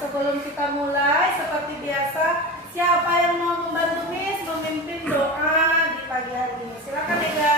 sebelum kita mulai, seperti biasa, siapa yang mau membantu Miss memimpin doa di pagi hari ini? Silakan Ega.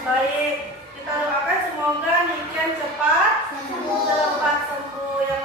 Baik, kita doakan semoga Niken cepat sembuh. Yang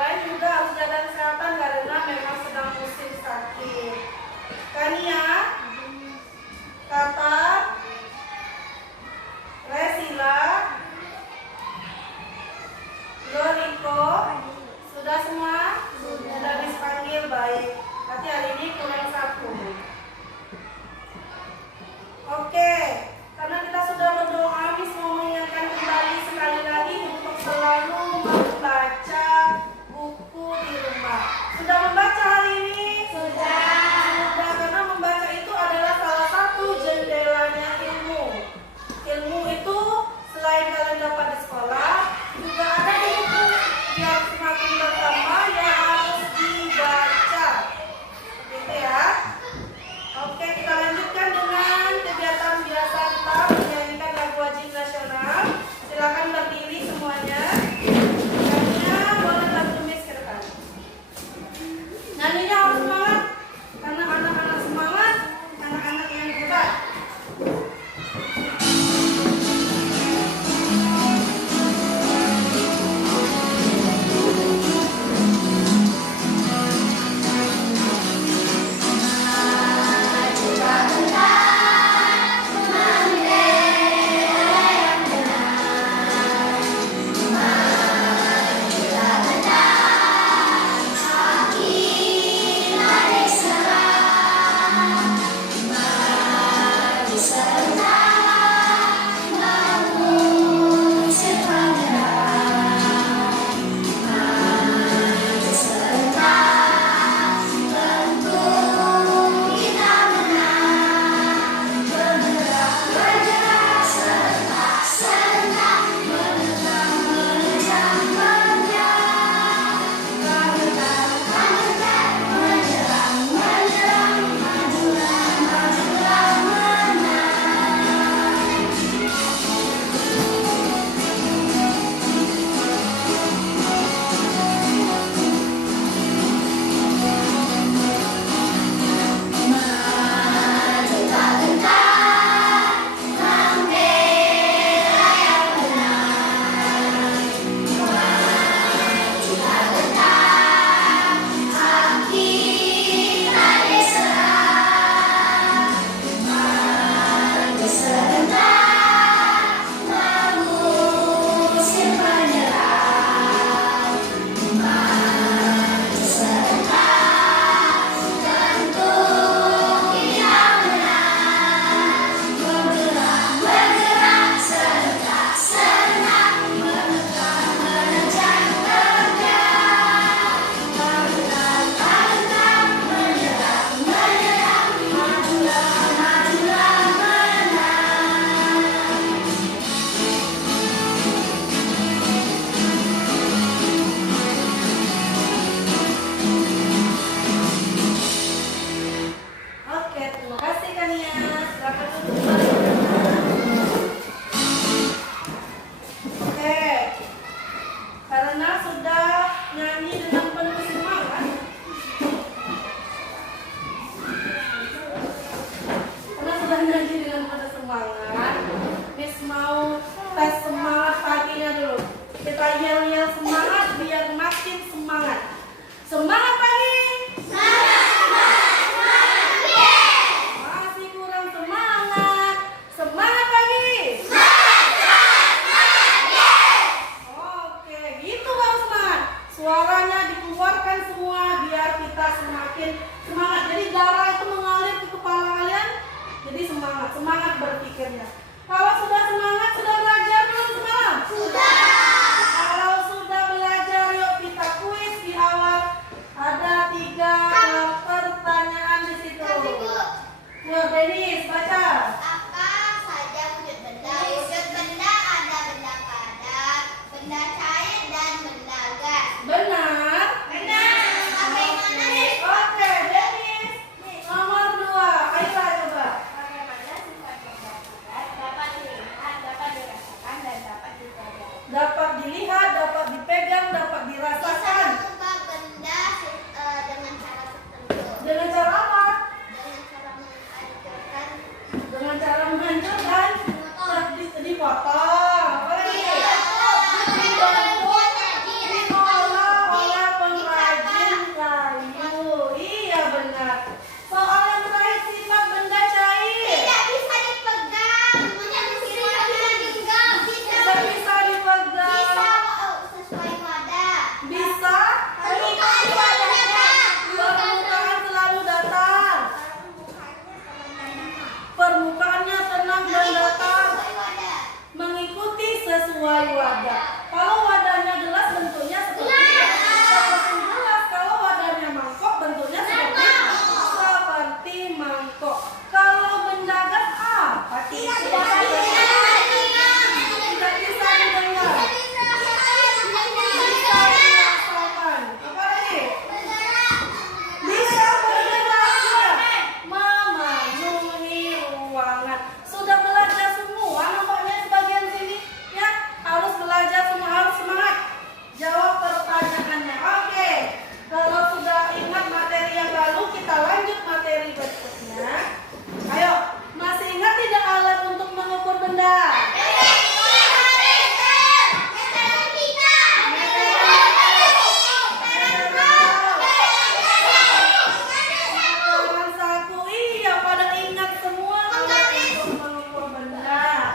Suaranya dikeluarkan semua biar kita semakin semangat. Jadi darah itu mengalir ke kepala kalian. Jadi semangat berpikirnya. Kalau sudah semangat, sudah belajar belum semalam? Sudah. Kalau sudah belajar, yuk kita kuis di awal. Ada 3 pertanyaan di situ. Yuk, Denis, baca. Apa saja wujud benda? Wujud benda ada benda padat, benda cair, dan benda gas. Benar. Benar. Apa yang mana nih? Oke, Denis. Nomor 2. Ayolah coba. Bagaimana sifat benda padat dapat dilihat, dapat dirasakan, dan dapat dipelajari? Dapat dilihat, dapat dipegang, dapat Bisa dirasakan. mengubah benda dengan cara tertentu. Dengan cara apa? Dengan cara menghancurkan. Dengan cara menghancurkan. Dipotong. Apa lagi? Diolah oleh pengrajin kayu. Iya benar. Soal yang terakhir, sifat benda cair. Tidak bisa dipegang. Tidak bisa dipegang. Sesuai wadah. Bisa. Permukaan selalu datar. Permukaannya tenang dan datar. Mengikuti sesuai wadah. Kalau wadahnya gelas bentuknya seperti gelas. Kalau wadahnya mangkok bentuknya seperti mangkok. Kalau benda gas apa? Tidak bisa didengar. Bisa dirasakan. Apa lagi? Bisa bergerak. Memenuhi ruangan. Sudah belajar semua nampaknya sebagian sini. Ya, harus belajar semua, harus semangat. Jawab pertanyaannya. Oke. Kalau sudah ingat materi yang lalu, kita lanjut materi berikutnya. Ayo, masih ingat tidak alat untuk mengukur benda? Meteran saku. Iya, pada ingat semua alat untuk mengukur benda.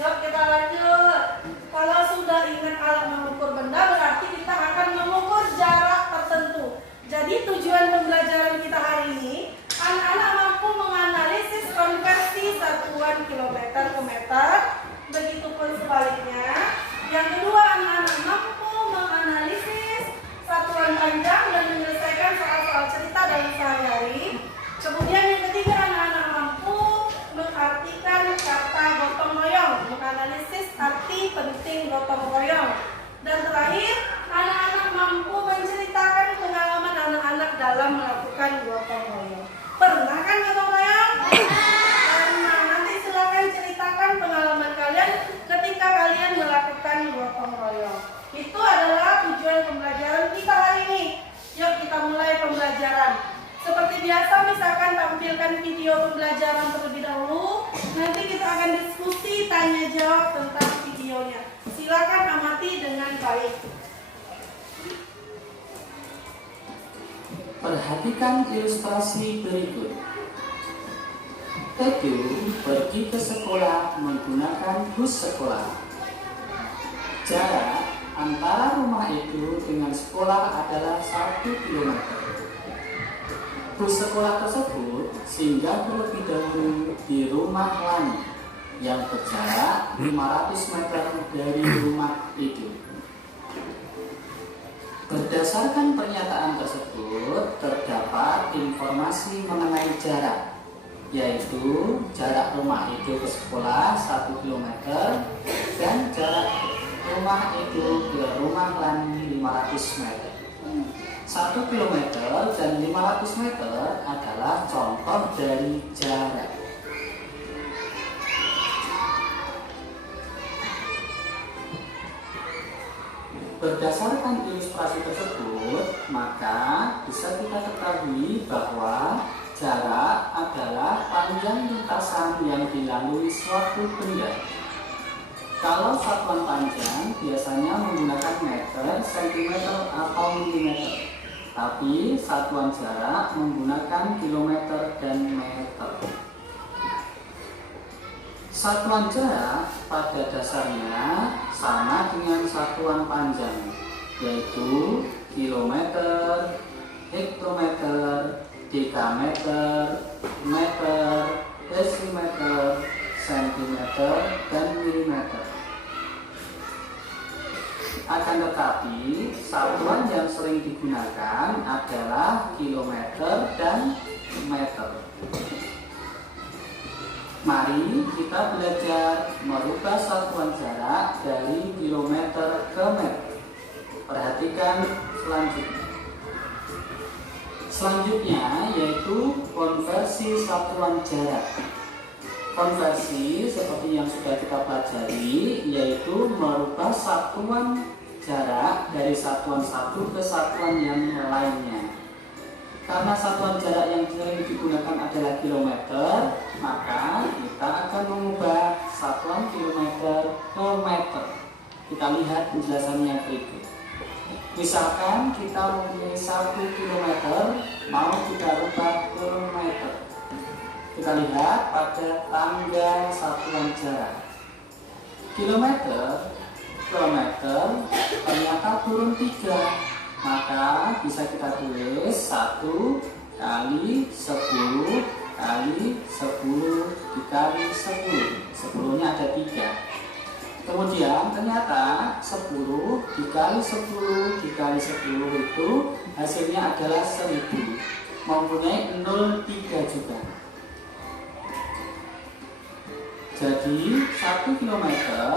Yuk kita lanjut. Kalau sudah ingat alat mengukur benda, berarti kita akan mengukur jarak tertentu. Jadi tujuan pembelajaran kita hari ini, anak-anak mampu menganalisis konversi satuan kilometer ke meter, begitupun sebaliknya. Yang kedua, anak-anak mampu menganalisis satuan panjang dan menyelesaikan soal-soal cerita dalam sehari-hari. Kemudian yang ketiga, anak-anak mampu mengartikan kata gotong royong, menganalisis arti penting gotong royong. Dan terakhir, anak-anak mampu menceritakan pengalaman anak-anak dalam melakukan gotong royong. Pernah kan gotong royong? Pernah. Nanti silakan ceritakan pengalaman kalian ketika kalian melakukan gotong royong. Itu adalah tujuan pembelajaran kita hari ini. Yuk kita mulai pembelajaran. Seperti biasa, misalkan tampilkan video pembelajaran terlebih dahulu. Nanti kita akan diskusi tanya jawab tentang videonya. Silakan amati dengan baik. Perhatikan ilustrasi berikut. Teguh pergi ke sekolah menggunakan bus sekolah. Jarak antara rumah itu dengan sekolah adalah 1 km. Bus sekolah tersebut singgah terlebih dahulu di rumah lain yang berjarak 500 meter dari rumah itu. Berdasarkan pernyataan tersebut, terdapat informasi mengenai jarak, yaitu jarak rumah itu ke sekolah 1 km dan jarak rumah itu ke rumah lain 500 meter. 1 km dan 500 meter adalah contoh dari jarak. Berdasarkan ilustrasi tersebut, maka bisa kita ketahui bahwa jarak adalah panjang lintasan yang dilalui suatu benda. Kalau satuan panjang biasanya menggunakan meter, sentimeter, atau milimeter. Tapi satuan jarak menggunakan kilometer dan meter. Satuan jarak pada dasarnya sama dengan satuan panjang, yaitu meter, meter, desimeter, sentimeter, dan milimeter. Akan tetapi, satuan yang sering digunakan adalah kilometer dan meter. Mari kita belajar merubah satuan jarak dari kilometer ke meter. Perhatikan selanjutnya. Selanjutnya yaitu konversi satuan jarak. Konversi seperti yang sudah kita pelajari yaitu merubah satuan jarak dari satuan satu ke satuan yang lainnya. Karena satuan jarak yang sering digunakan adalah kilometer, maka kita akan mengubah satuan kilometer ke meter. Kita lihat penjelasannya berikut. Misalkan kita mempunyai 1 kilometer, mau kita rubah ke meter. Kita lihat pada tanggal satuan jarak. Kilometer ternyata turun 3. Maka bisa kita tulis 1 kali 10 kali 10 dikali 10. 10-nya ada 3. Kemudian ternyata 10 dikali 10 dikali 10 itu hasilnya adalah 1000. Mempunyai 0,3 juga. Jadi 1 kilometer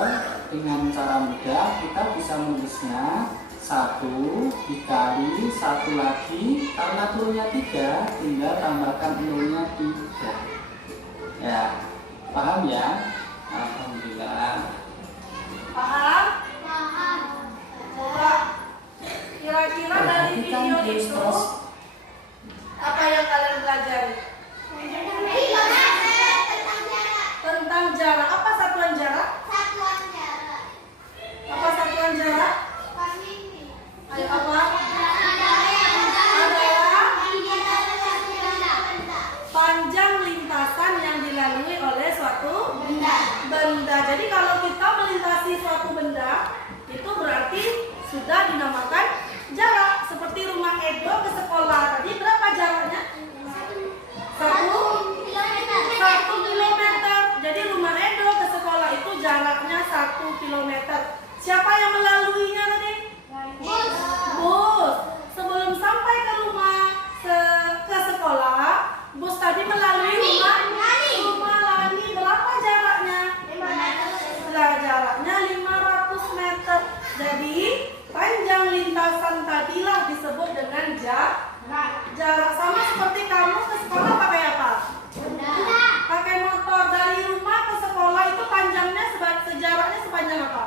dengan cara mudah kita bisa menulisnya 1 dikali 1 lagi, karena turunnya 3 tinggal tambahkan nolnya 3. Ya, paham ya? Alhamdulillah. Paham? Paham. Coba kira-kira dari video itu apa yang kalian pelajari? Tentang jarak. Apa satuan jarak? Satuan jarak. Apa satuan jarak? Ayo apa? Panjang lintasan yang dilalui oleh suatu benda. Jadi kalau kita melintasi suatu benda, itu berarti sudah dinamakan jarak. Seperti rumah Edo ke sekolah tadi, berapa jaraknya? 1 kilometer. Jadi rumah Edo ke sekolah itu jaraknya 1 kilometer. Siapa yang melaluinya tadi? Bus. Sebelum sampai ke rumah ke sekolah, bus tadi melalui rumah Lani. Berapa jaraknya? 500. Jaraknya 500 meter. Jadi panjang lintasan tadilah disebut dengan jarak. Sama seperti kamu ke sekolah pakai apa? Pakai motor. Dari rumah ke sekolah itu panjangnya sejaraknya sepanjang apa?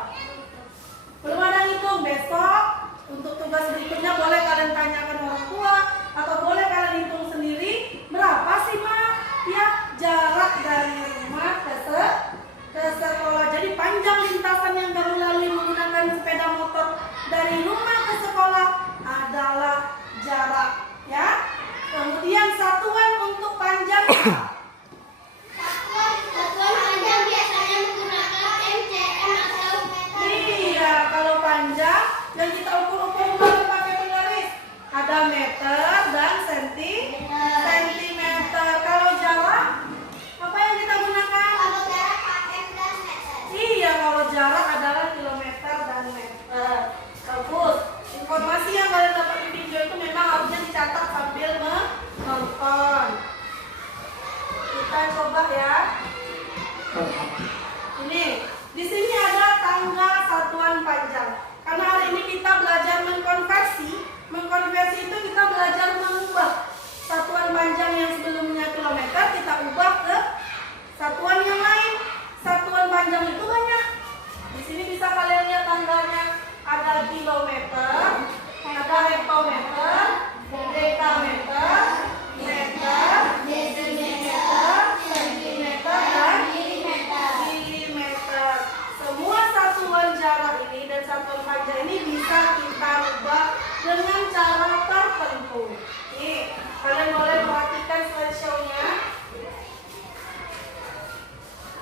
Belum ada hitung. Besok untuk tugas berikutnya boleh kalian tanyakan orang tua atau boleh kalian hitung sendiri berapa sih Ma? Ya, jarak dari rumah ke sekolah. Jadi panjang lintasan yang kamu lalui menggunakan sepeda motor dari rumah ke sekolah adalah jarak, ya. Kemudian satuan untuk panjang Satuan panjang biasanya menggunakan cm atau meter. Iya, kalau panjang yang kita ukur-ukur baru pakai penggaris ada meter dan sentimeter. Kalau jarak apa yang kita gunakan? Kalau jarak km dan meter. Iya, kalau jarak adalah kilometer dan meter. Bagus. Informasi yang kalian dapat di video itu memang harusnya dicatat sambil menonton. Kita coba ya. Ini, di sini ada tanggal satuan panjang. Karena hari ini kita belajar mengkonversi. Mengkonversi itu kita belajar mengubah satuan panjang yang sebelumnya kilometer, kita ubah ke satuan yang lain. Satuan panjang itu banyak. Di sini bisa kalian lihat tanggalnya. Ada kilometer, ada hektometer, dekameter, meter, desimeter, sentimeter, dan milimeter. Semua satuan jarak ini dan satuan panjang ini bisa kita ubah dengan cara tertentu. Nih, kalian boleh perhatikan slideshow-nya.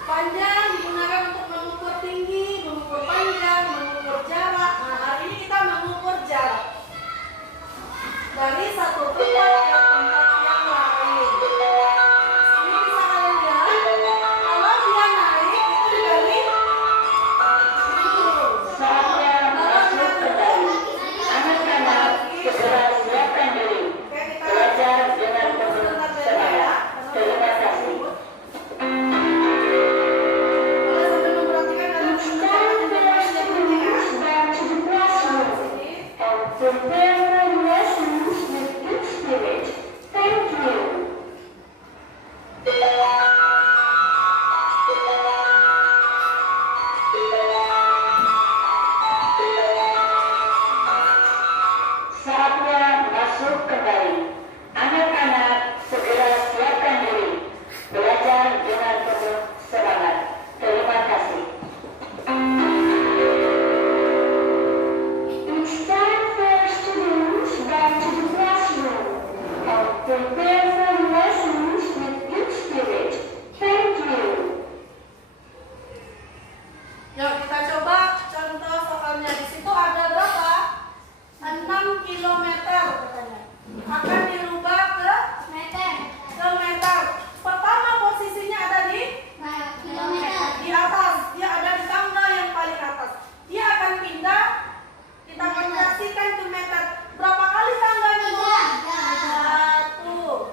Panjang digunakan untuk mengukur tinggi, mengukur panjang, mengukur jarak. Nah, hari ini kita mengukur jarak dari satu tempat ke tempat yang lain. prepare for lessons with good spirit. Thank you. Saatnya masuk kembali. Anak-anak segera siapkan diri. Belajar dengan penuh semangat. Terima kasih. It's time for students back to the classroom and prepare for lessons with good spirit. Thank you. Yuk kita coba contoh soalnya. Di situ ada berapa? 6 kilometer katanya. Akan dirubah ke Meter. meter. Pertama posisinya ada di Kilometer. atas. Dia ada di tangga yang paling atas. Dia akan pindah. Kita konversikan ke meter. Berapa kali tangganya? Tiga. 1, 2,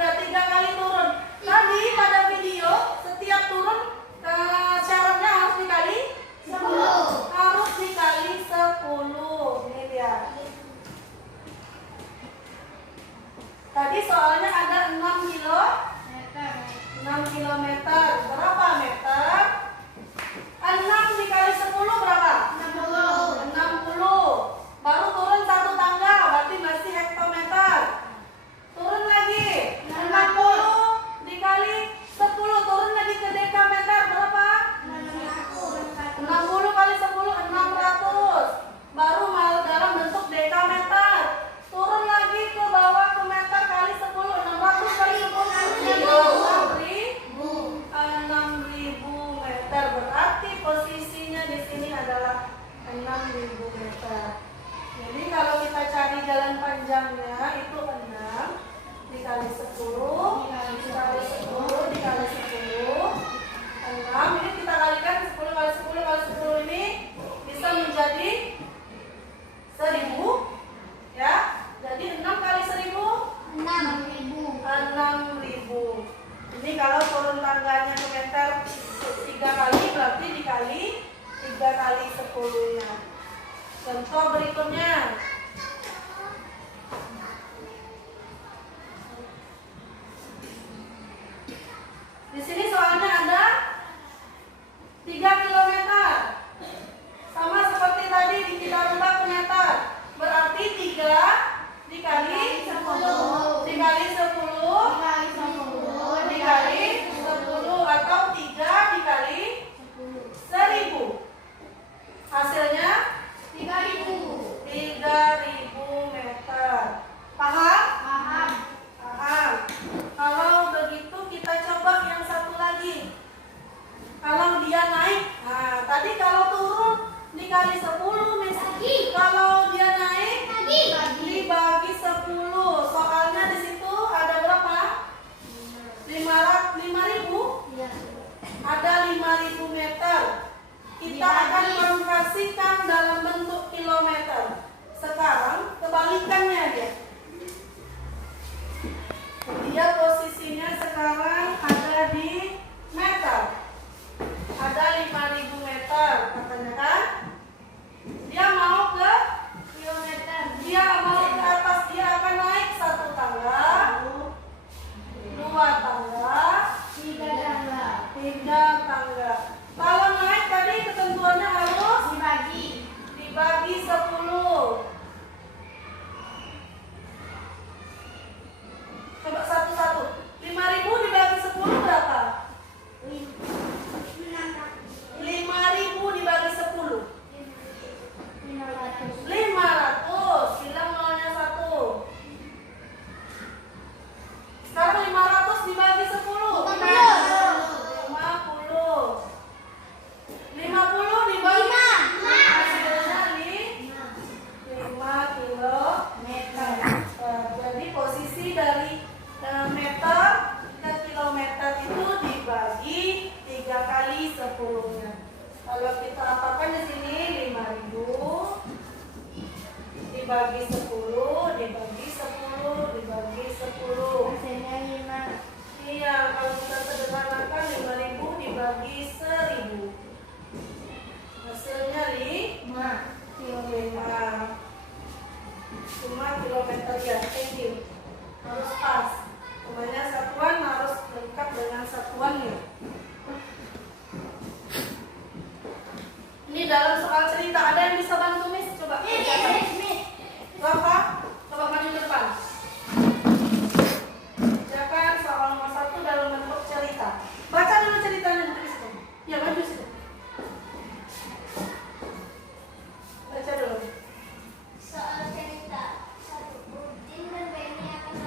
3 kali turun. Tadi pada video setiap turun syaratnya harus dikali 10. harus dikali 10. Ini dia. Tadi soalnya ada 6 kilometer. Berapa meter? 6 dikali 10 berapa? 60. Baru turun satu tangga, berarti masih hektometer. Turun lagi 60 dikali 10, turun lagi ke dekameter berapa? 60 kali 10 600. Baru mal dalam bentuk dekameter. Turun lagi ke bawah ke meter kali 10 600 kali 6.000 meter. Berarti posisinya di sini adalah 6.000 meter. Jadi kalau kita cari jalan panjangnya itu 6 dikali 10 dikali 10 dikali 10 6. Ini kita kalikan 10 kali 10 kali 10 ini bisa menjadi 1000 ya. Jadi 6 kali 1000 6.000. Ini kalau turun tangganya ke meter 3 kali berarti dikali 3 kali 10-nya. Contoh berikutnya. Di sini soalnya ada 3 kilometer. Sama seperti tadi kita rubah ke meter. Berarti 3 dikali 10 dikali 10 dikali 10 atau 3 dikali 1000. Hasilnya 3.000 meter. Paham? Paham. Kalau begitu kita coba yang satu lagi. Kalau dia naik, nah tadi kalau turun dikali 10 misalnya. Kalau dia naik dibagi 10. Soalnya di situ ada berapa? 5.000. Ada 5.000 meter. Kita akan konversikan dalam bentuk kilometer. Sekarang kebalikannya dia. Dia posisinya sekarang ada di meter. Ada 5.000 meter katanya kan? Dia mau ke kilometer. Dia mau ke atas, dia akan naik 1 tangga, 2 tangga, 3 tangga. Kalau naik tadi ketentuannya harus dibagi 10. Coba satu-satu. 5.000 dibagi 10 berapa? 5.000 dibagi 10. 500. Bilang nolnya 1. Sekarang 500 dibagi 10. 50. 50 dibagi 5. Hasilnya 5 kilometer. Jadi posisi dari meter ke kilometer itu dibagi 3 kali 10-nya. Kalau kita apakan di sini 5.000 dibagi 10 dibagi 10 dibagi 10. Hasilnya 5. Iya, kalau kita sederhanakan 5.000 dibagi 1.000. Hasilnya 5. ya, thank you. Harus pas. Pokoknya satuan harus lengkap dengan satuannya. Ini dalam soal cerita ada yang bisa bantu Miss? Coba kerjakan. Rafa, coba maju depan. Kerjakan soal nomor 1 dalam bentuk cerita. Baca dulu ceritanya di situ. Ya, maju situ. Baca dulu. Soal cerita. 1. Udin dan Beni akan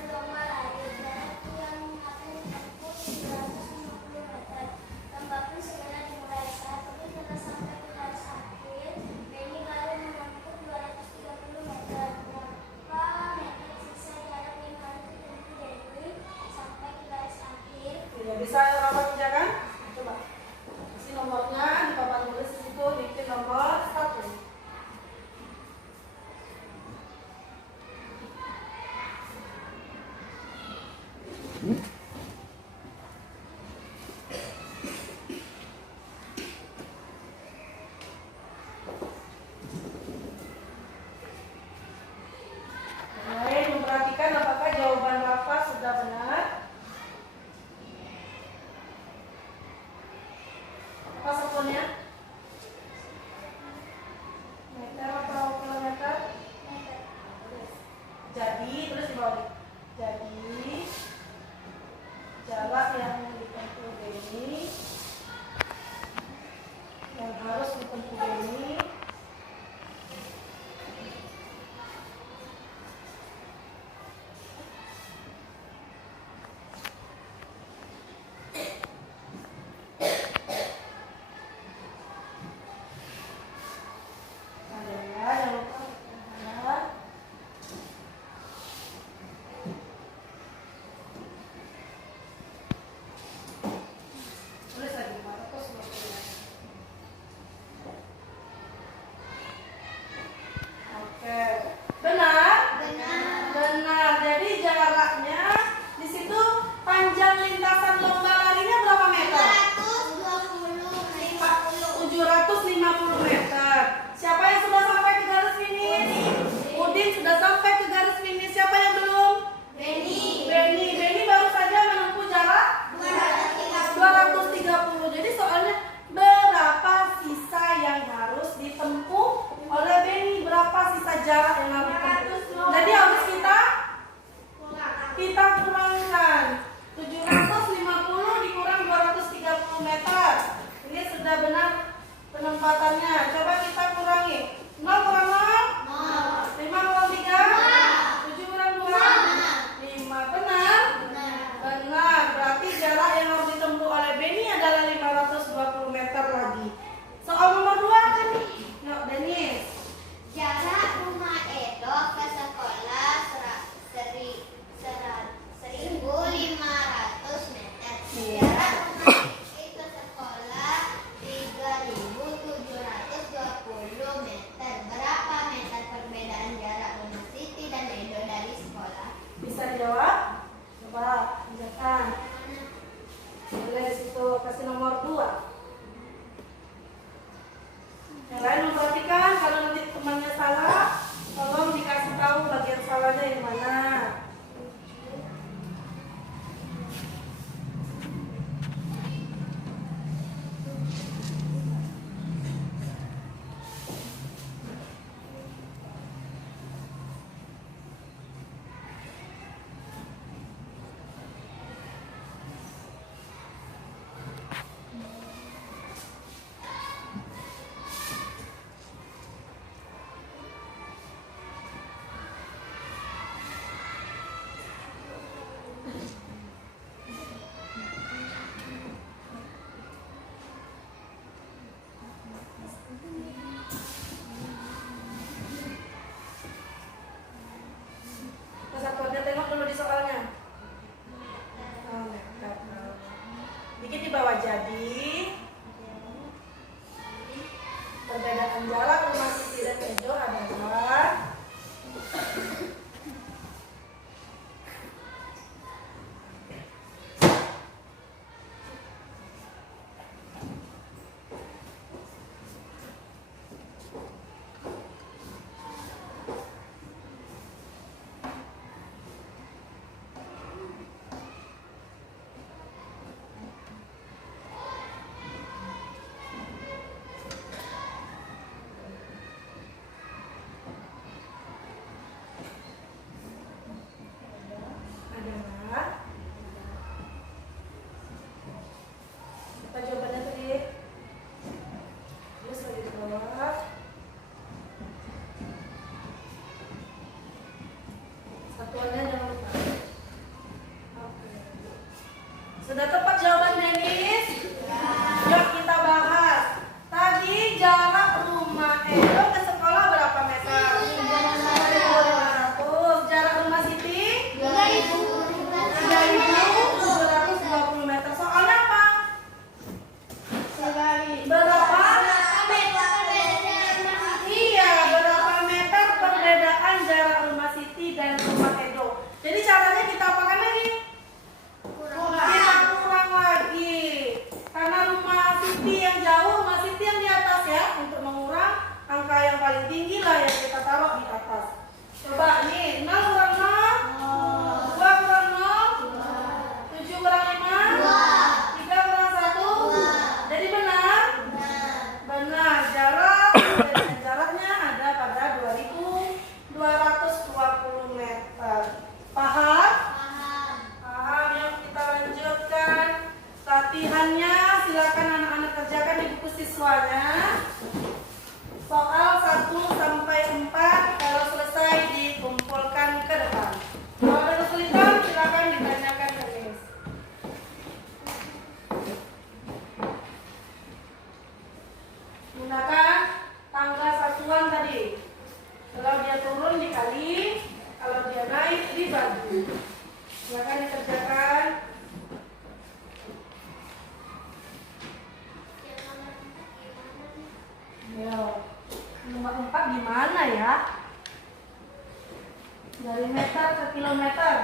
berlomba lari. Jarak yang akan ditempuh 350 meter. Lomba pun segera dimulai. Saat Udin telah sampai ke garis akhir, Beni baru menempuh 230 meter. Berapa meter sisa jarak yang harus ditempuh Dewi sampai ke garis akhir? Ya, bisa Rafa kerjakan? Coba. Isi nomornya di papan tulis di situ, bikin nomor 1. Baik, memperhatikan apakah jawaban Rafa sudah benar. Apa satuannya? Meter atau kilometer? Jadi, terus dibalik. Jadi, jarak yang ditempuh Beni, yang harus ditempuh Beni, adalah yang lupa adalah tulis lagi 450. Oke, benar? Benar. Jadi jaraknya di situ panjang lintasan lomba larinya berapa meter? 750 meter. Siapa yang sudah sampai ke garis finish? Udin sudah sampai ke garis finish. Siapa yang belum? Beni baru saja menempuh jarak 230. Jadi soalnya berapa sisa yang harus ditempuh oleh Beni? Berapa sisa jarak yang harus ditempuh? Jadi harus kita kurangkan. 750 dikurang 230 meter. Ini sudah benar penempatannya. Coba kita kurangi. 0 kurang 0? 5 kurang 3? 7 kurang 2? 5. Benar? Benar. Berarti jarak yang harus ditempuh oleh Beni adalah 520 meter lagi. Soal nomor 2 kan? Yuk, Denis. Jarak rumah Edo ke sekolah 1.500 meter. Jarak rumah Eki ke sekolah 3.720 meter. Berapa meter perbedaan jarak rumah Siti dan Edo dari sekolah? Bisa dijawab? Coba kerjakan. Tulis itu, kasih nomor 2. Yang lain memperhatikan, kalau nanti temannya salah, tolong dikasih tahu bagian salahnya yang mana. Kesatuannya tengok dulu di soalnya. Bikin di bawah. Jadi perbedaan jarak rumah Siti dan Edo adalah gimana ya? Dari meter ke kilometer.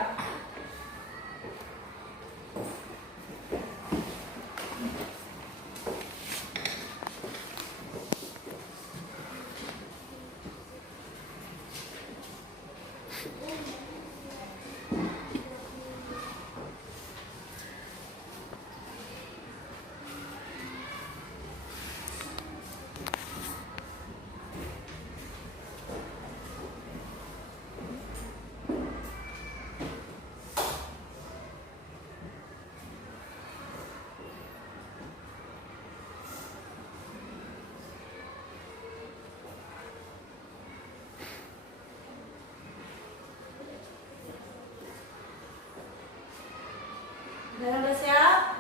Udah siap?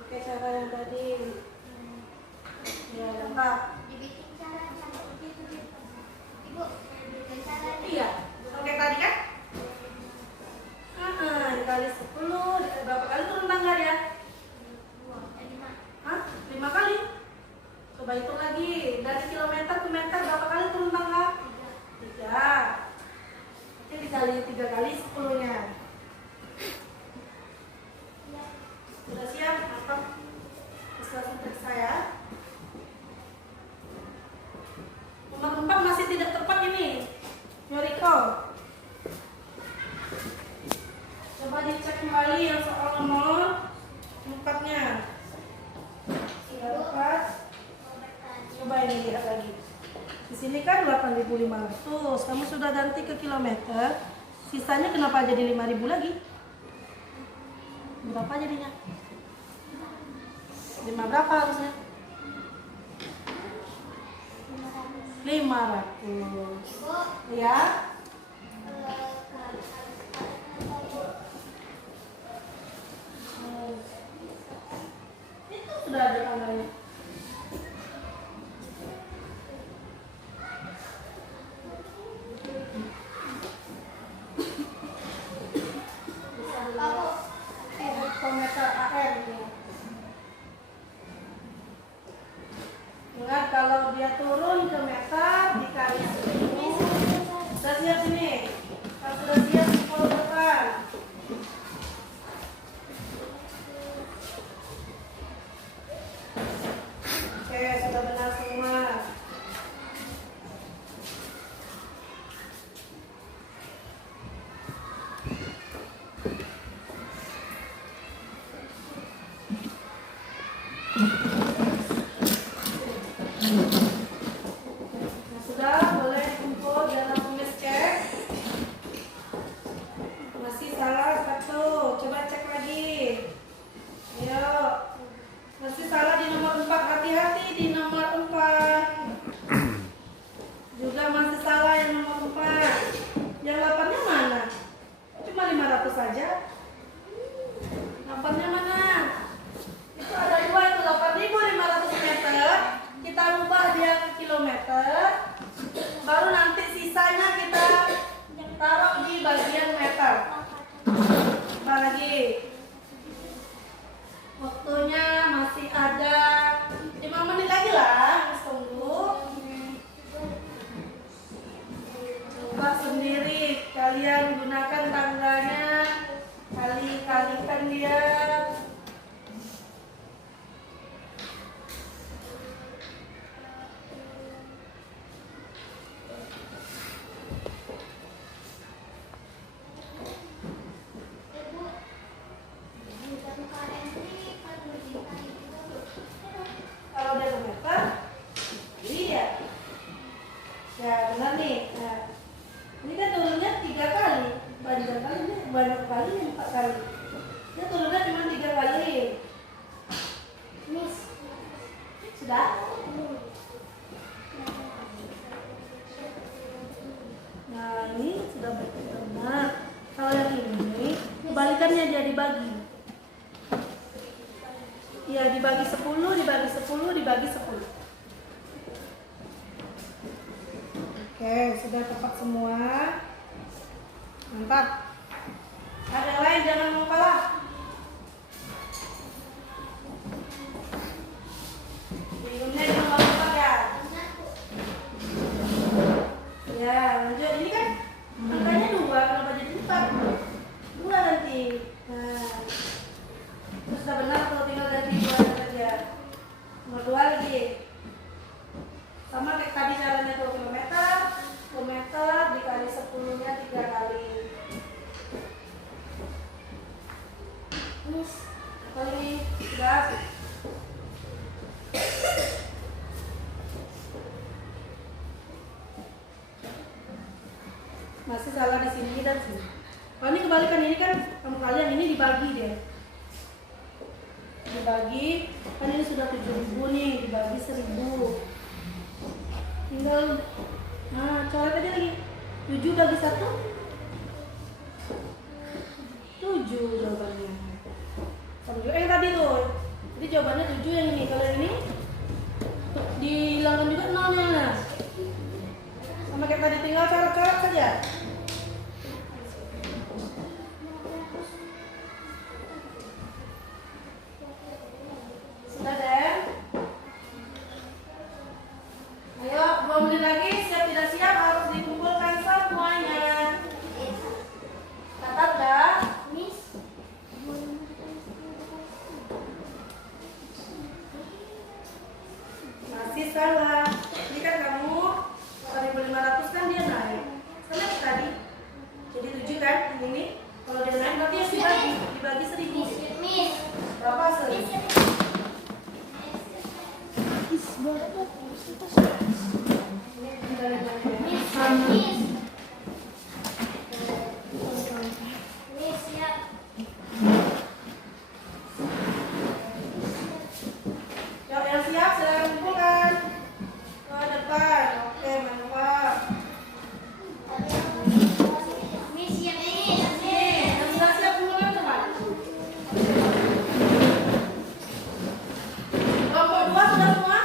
Oke, cara yang tadi. Ya, lengkap. Dibikin caranya begitu. Ibu, dibikin caranya. Iya, oke tadi kan? Dikali 10, berapa kali turun tangga ya? 5. Hah? 5 kali? Coba hitung lagi, dari kilometer ke meter berapa kali turun tangga? 3. Oke, dikali 3 kali 10-nya. Sudah siap? Mantap. Terus langsung periksa ya. Nomor 4 masih tidak tepat ini. Yoriko. Coba dicek kembali yang soal nomor 4-nya. Sudah tepat. Coba ini lihat lagi. Di sini kan 8.500. Kamu sudah ganti ke kilometer. Sisanya kenapa jadi 5.000 lagi? Berapa jadinya? 5 berapa harusnya? 500. Ya. Itu sudah ada tanggalnya. Hektometer AR ini. Ingat kalau dia turun ke meter dikali 10. Sudah siap sini. Kalau sudah siap sepuluh depan. Oke, sudah benar semua. Nah, sudah boleh kumpul dan langsung cek. Masih salah satu, coba cek lagi. Ayo, masih salah di nomor 4, hati-hati di nomor 4. Juga masih salah yang nomor 4. Yang 8-nya mana? Cuma 500 saja. 8-nya mana? Itu ada 2, itu 8.500 meter. Kita rubah dia ke kilometer. Baru nanti sisanya kita taruh di bagian meter. Coba lagi. Waktunya masih ada 5 menit lagi lah. Tunggu. Coba sendiri. Kalian gunakan tangganya. Kali-kalikan dia. Kalau dia meter, ini dia. Ya benar nih. Nah, ini kan turunnya 3 kali. Oke, sudah tepat semua. Mantap. Ada yang lain jangan mau kalah. Bingungnya jangan mau lupa ya. Ya, lanjut. Ini kan angkanya 2, kenapa jadi 4? 2 nanti. Nah, terus sudah benar kalau tinggal ganti 2 saja. Nomor 2 lagi. Sama kayak tadi caranya 2 kilometer dikali 10-nya 3 kali. Terus kali ini sudah. Masih salah di sini dan sini. Kalau ini kebalikan, ini kan kamu kalian ini dibagi dia. Dibagi, kan ini sudah 7.000 nih, dibagi 1.000. Tinggal, nah coret aja lagi. 7 bagi 1, 7 jawabannya. Yang tadi tuh, jadi jawabannya 7 yang ini. Kalau yang ini dihilangkan juga 0-nya. Nah, sama kayak tadi, tinggal coret-coret saja. Sudah deh. Ayo, 2 menit lagi. Siap tidak siap harus dikumpulkan semuanya. Catat dah. Masih salah. Ini kan kamu 4.500 kan dia naik. Sama yang tadi. Jadi 7 kan ini. Kalau dia naik berarti yang dibagi 1.000. Berapa 1.000? Yang siap sedang kumpulkan ke depan. Oke, mantap. Yang sudah siap kumpulkan teman. Kelompok 2 sudah semua?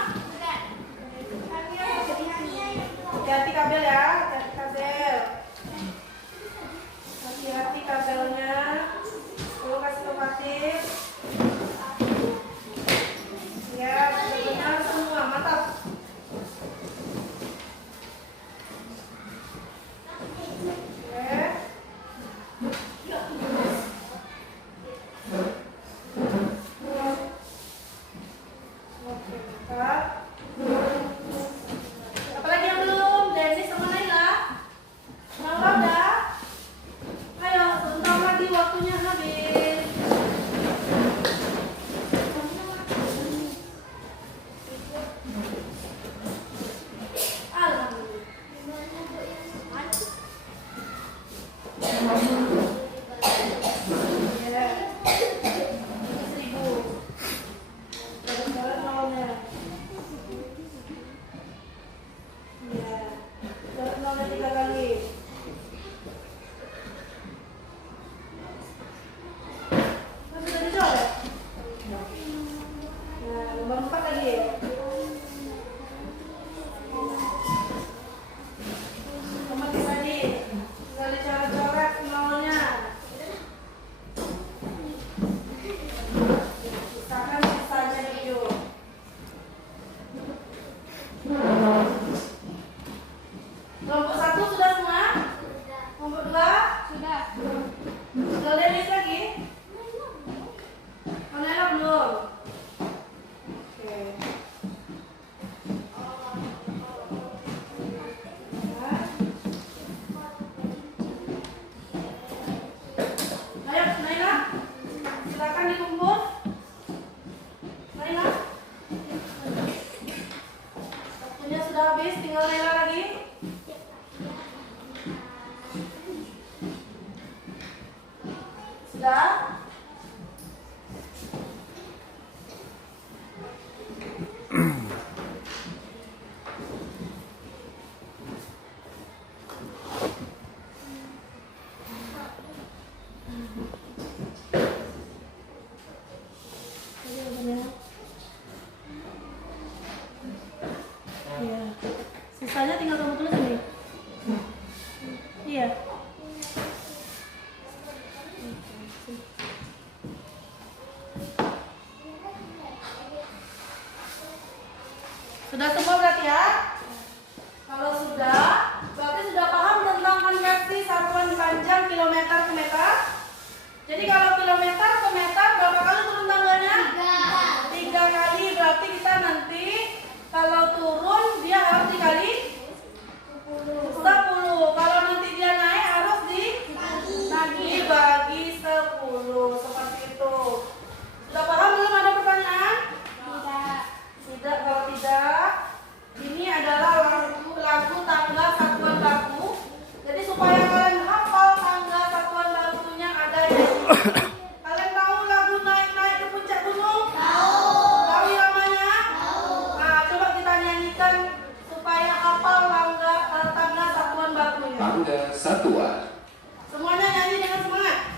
Hati-hati kabel ya, hati-hati kabel. Hati-hati kabelnya. Perlu kasih otomatis. Ya, sudah benar semua, mantap. Oke. Oke, mantap. Apalagi yang belum? Desi sama Naila? Mau udah? Ayo, sebentar lagi waktunya habis. Ya. 1.000. Coret nolnya. Ya. Coret nolnya 3 kali. Kan sudah dicoret. Nah, nomor 4 lagi. Otomatis tadi. Tinggal dicoret-coret nolnya. Sisakan sisanya 7. Kelompok 1 sudah semua? Kelompok 2? Sudah. Sudah Denis lagi? Naila belum? Oke. Nah. Ayo, Naila. Silakan dikumpul. Naila. Waktunya sudah habis, tinggal Naila lagi. Sudah? Iya. Sisanya tinggal kamu tulis nih. Iya. Sudah semua berarti ya? Kalau sudah, berarti sudah paham tentang konversi satuan panjang kilometer ke meter? Jadi kalau kilometer ke meter berapa kali turun tangganya? 3 kali. Berarti kita nanti kalau turun dia harus dikali 10. Kalau nanti dia naik harus dibagi 10. Seperti itu. Sudah paham belum? Ada pertanyaan? Tidak. Kalau tidak, ini adalah lagu tangga satuan baku. Jadi supaya kalian hafal tangga satuan bakunya ada yang kalian tahu lagu naik-naik ke puncak gunung? Tahu namanya? Nah, coba kita nyanyikan supaya hafal tangga satuan bakunya. Tangga satuan. Semuanya nyanyi dengan semangat.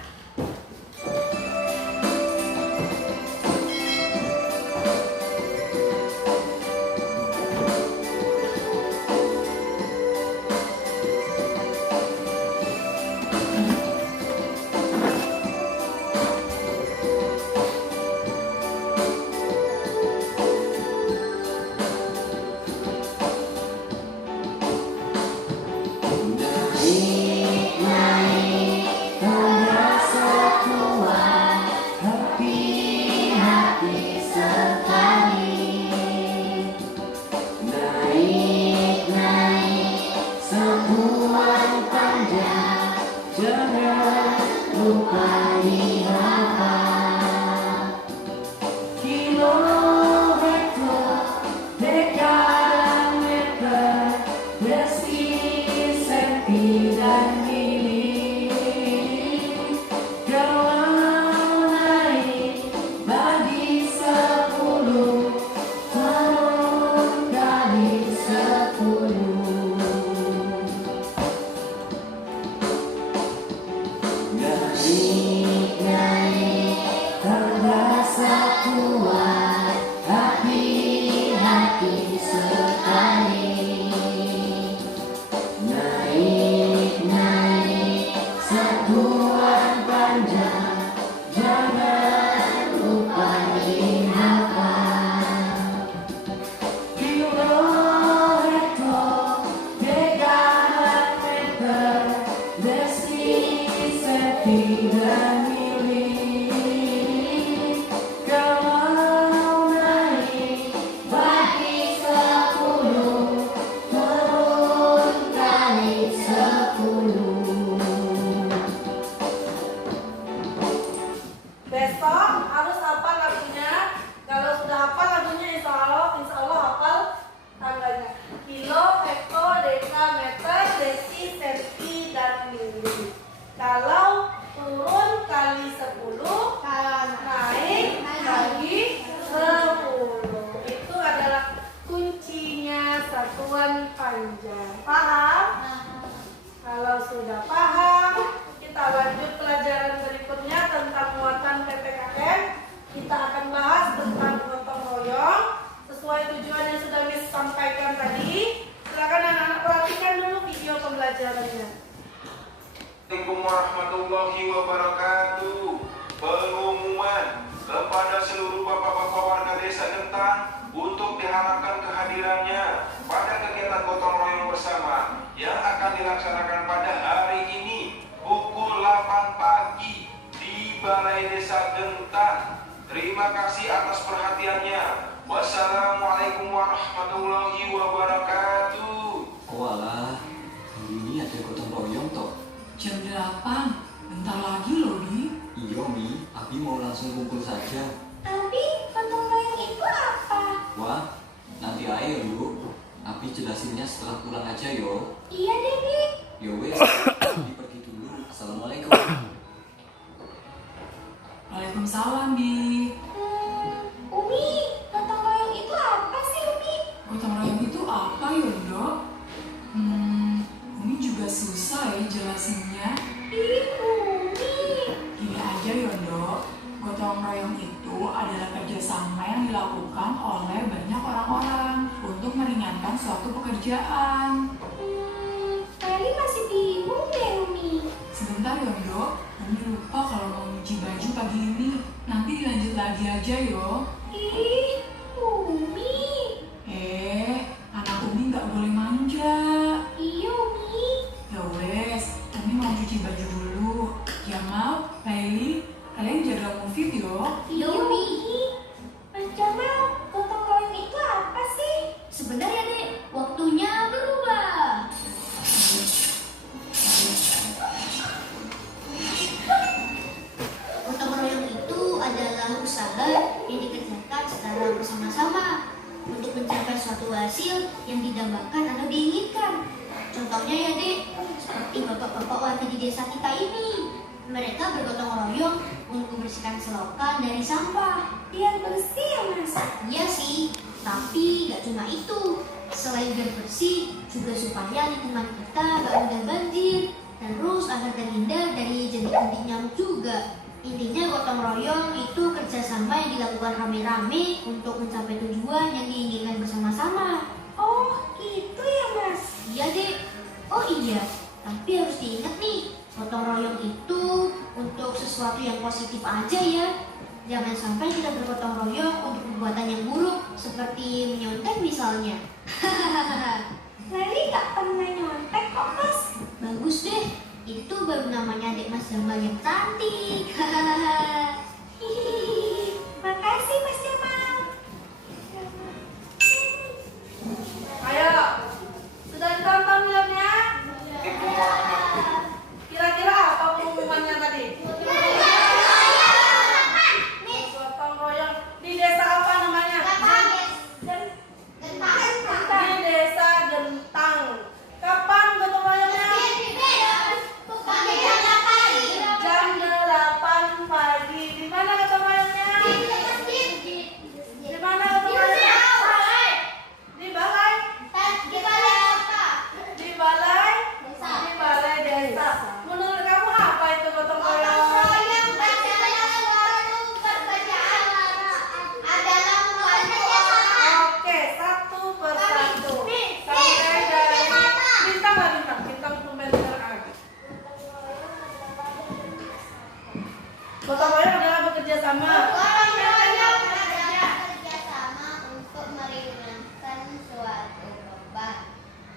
Besok harus hafal lagunya. Kalau sudah hafal lagunya, insya Allah hafal tangganya. Kilo, hekto, deka, meter, desi, senti, dan mili. Kalau turun kali 10, naik bagi 10. Itu adalah kuncinya satuan panjang. Paham? Kalau sudah paham, kita lanjut pelajaran berikutnya tentang muatan PPKN. Kita akan bahas tentang gotong royong sesuai tujuan yang sudah Miss sampaikan tadi. Silakan anak-anak perhatikan dulu video pembelajarannya. Assalamualaikum warahmatullahi wabarakatuh. Pengumuman kepada seluruh bapak-bapak warga desa Gentang untuk diharapkan kehadirannya pada kegiatan gotong royong bersama yang akan dilaksanakan pada hari ini pukul 8 pagi di Balai Desa Gentang. Terima kasih atas perhatiannya. Wassalamualaikum warahmatullahi wabarakatuh. Walah, hari ini ada gotong royong toh. Jam 8, bentar lagi loh, Di. Iya, Mi. Abi mau langsung kumpul saja. Tapi gotong royong itu apa? Wah, nanti aja yuk. Abi jelasinnya setelah pulang aja yo. Iya deh, Bi. Yo wes, Abi pergi dulu. Assalamualaikum. Waalaikumsalam, Di. Umi, gotong royong itu apa sih, Umi? Gotong royong itu apa, Yondo? Umi juga susah ya jelasinnya. Ih, Umi. Gini aja, Yondo. Gotong royong itu adalah kerjasama yang dilakukan oleh banyak orang-orang untuk meringankan suatu pekerjaan. Kayak Meli masih bingung deh, Umi. Sebentar ya, Dok. Umi lupa kalau mau nyuci baju pagi ini. Nanti dilanjut lagi aja, yo. Ih, Umi. Anak Umi nggak boleh manja. Iya, Umi. Ya wes, Umi mau cuci baju dulu. Jamal, Laili, kalian jaga Mufid yo. Iya, Umi. Mas Jamal, gotong royong itu apa sih? Sebentar ya, Dek. Waktunya berubah. Gotong royong itu adalah usaha yang dikerjakan secara bersama-sama untuk mencapai suatu hasil yang didambakan atau diinginkan. Contohnya ya, Dek, seperti bapak-bapak warga di desa kita ini. Mereka bergotong royong untuk membersihkan selokan dari sampah. Biar bersih ya, Mas. Iya sih, tapi nggak cuma itu. Selain biar bersih, juga supaya lingkungan kita nggak mudah banjir. Terus agar terhindar dari jentik-jentik nyamuk juga. Intinya gotong royong itu kerjasama yang dilakukan rame-rame untuk mencapai tujuan yang diinginkan bersama-sama. Oh, gitu ya, Mas. Iya, Dek. Oh iya, tapi harus diingat nih, gotong royong itu untuk sesuatu yang positif aja ya. Jangan sampai kita bergotong royong untuk perbuatan yang buruk, seperti menyontek misalnya. Lali nggak pernah nyontek kok, Mas. Bagus deh, itu baru namanya adik Mas Jamal yang cantik. Hihihi. Makasih, Mas Jamal. Ayo, sudah ditonton filmnya? Assalamualaikum warahmatullahi Kira-kira apa pengumumannya tadi? Gotong royong di desa apa namanya? Di desa Gentang. Kapan gotong royongnya? Jam 8 pagi. Di mana gotong royongnya? Di mana gotong royongnya? Di balai. Di balai. Di balai desa. Menurut kamu apa itu gotong royong? Oke, satu persatu. Sampai dari bintang lah bintang. Bintang pembelajaran lagi. Gotong royong adalah bekerja sama.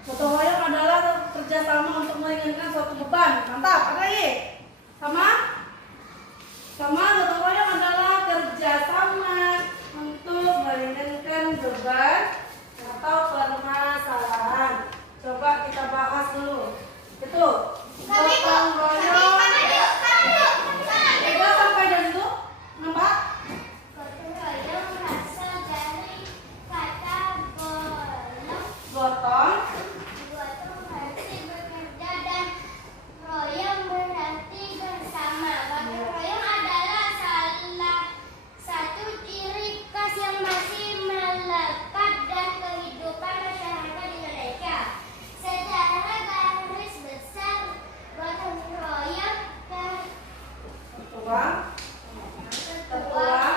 Gotong royong adalah kerjasama untuk meringankan suatu beban. Mantap, ada lagi? Sama? Sama, gotong royong adalah kerjasama untuk meringankan beban atau permasalahan. Coba kita bahas dulu. Itu gotong royong. Coba sampai dari itu, nampak? Gotong royong berasal dari kata bolong. Gotong. Gotong berarti bekerja dan royong berarti bersama. Gotong royong adalah salah satu ciri khas yang masih melekat dan kehidupan masyarakat Indonesia. Secara garis besar, gotong royong Tertuang. tertuang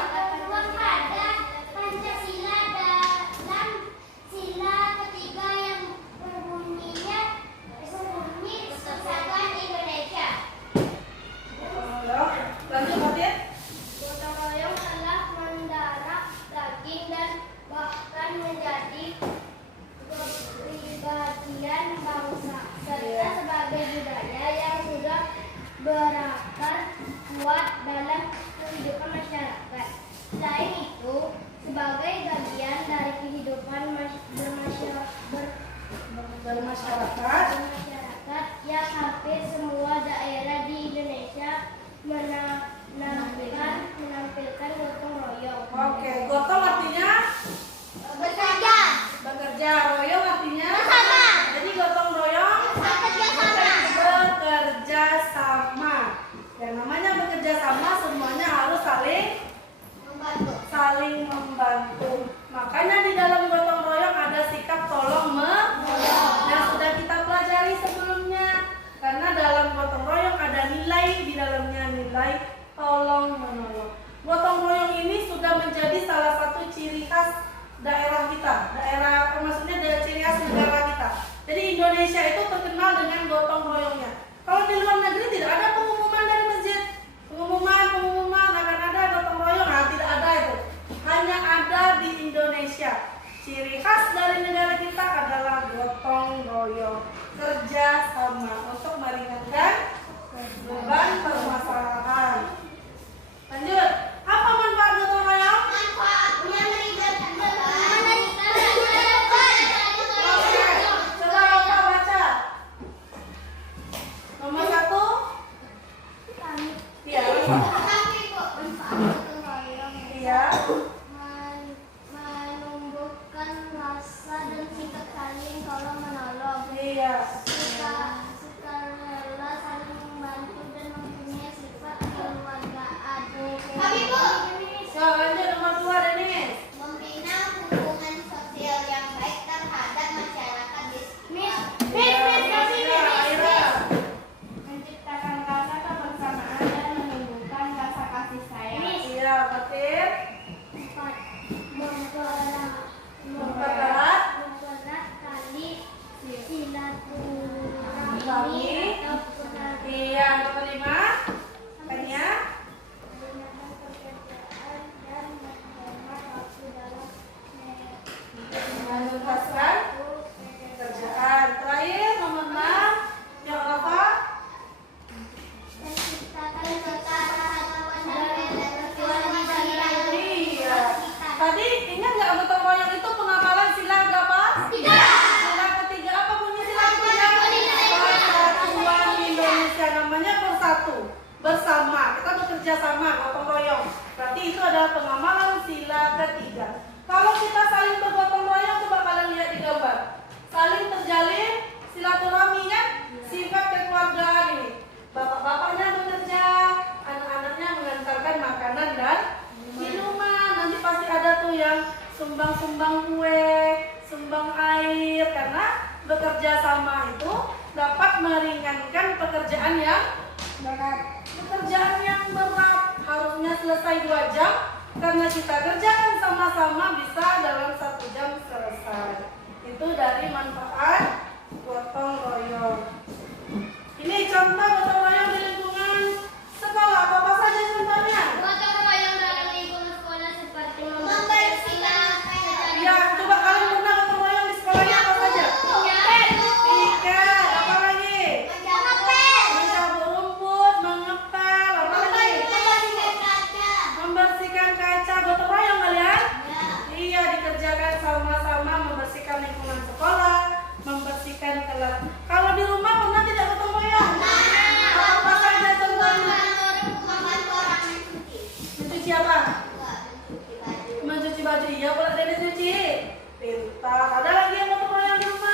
pada Pancasila dalam sila ketiga yang berbunyi Persatuan Indonesia. Lanjut, Fatin. Gotong royong telah mendarah daging dan bahkan menjadi kepribadian bangsa serta sebagai budaya yang sudah berakar kuat dalam kehidupan masyarakat. Selain itu, sebagai bagian dari kehidupan Masyarakat. bermasyarakat yang hampir semua daerah di Indonesia menampilkan gotong royong. Oke, gotong artinya Bekerja. bekerja, royong artinya Bersama. jadi gotong royong Bekerja sama. bekerja sama. Yang namanya bekerja sama semuanya harus saling membantu. Makanya di dalam gotong royong ada sikap tolong menolong yang sudah kita pelajari sebelumnya. Karena dalam gotong royong ada nilai di dalamnya, nilai tolong menolong. Gotong royong ini sudah menjadi salah satu ciri khas daerah kita. Maksudnya ciri Jadi Indonesia itu terkenal dengan gotong royongnya. Kalau di luar negeri tidak ada pengumuman dari masjid, pengumuman akan ada gotong royong, tidak ada itu. Hanya ada di Indonesia. Ciri khas dari negara kita adalah gotong royong, kerja sama untuk meringankan beban permasalahan. Lanjut, apa manfaat gotong royong? Manfaatnya meringankan beban. Oke, coba Bapak baca. Nomor 1. Iya. Tapi kok manfaat gotong royong Iya. menumbuhkan rasa dan sifat saling tolong menolong. Iya. Suka rela saling membantu dan mempunyai sifat kekeluargaan. Kami Bu. So, lanjut nomor 2 Denis. Membina hubungan sosial yang baik terhadap masyarakat di Menciptakan rasa kebersamaan dan menumbuhkan rasa kasih sayang. Iya, Fatir. Mempererat tali silaturahmi Kami. atau persaudaraan. Iya, nomor 5. Tanya. Pekerjaan dan menghemat waktu dalam Menuntaskan pekerjaan. Terakhir nomor 6. Yang apa? menciptakan kesetaraan dan kekeluargaan. Iya. Tadi ingat nggak gotong royong itu pengapalan sila berapa? 3. Sila ketiga apa bunyi sila ketiga? Persatuan Indonesia, namanya bersatu, bersama. Kita bekerja sama, gotong royong. Berarti itu adalah pengamalan sila ketiga. Kalau kita saling bergotong royong, coba kalian lihat di gambar. Saling terjalin silaturahmi kan? Sifat kekeluargaan ini. Bapak-bapaknya bekerja, anak-anaknya mengantarkan makanan dan minuman. Nanti pasti ada tuh yang sumbang-sumbang kue, sumbang air, karena bekerja sama itu dapat meringankan pekerjaan yang berat. Pekerjaan yang berat harusnya selesai 2 jam, karena kita kerjakan sama-sama bisa dalam 1 jam selesai. Itu dari manfaat gotong royong. Ini contoh gotong royong di lingkungan sekolah. Apa saja contohnya? Gotong royong dalam lingkungan sekolah seperti membersihkan Ya, coba kalian pernah gotong royong di sekolahnya apa saja? Ikat, apa lagi? Mencabut rumput, mengepel, apa lagi? Membersihkan kaca. Gotong royong kalian? Iya, dikerjakan sama-sama, membersihkan lingkungan sekolah, membersihkan kelas. Kalau di rumah pernah tidak gotong royong? Apa saja contohnya? Mencuci apa? Mencuci baju. Iya, boleh Denis cuci. Pintar. Ada lagi yang gotong royong di rumah?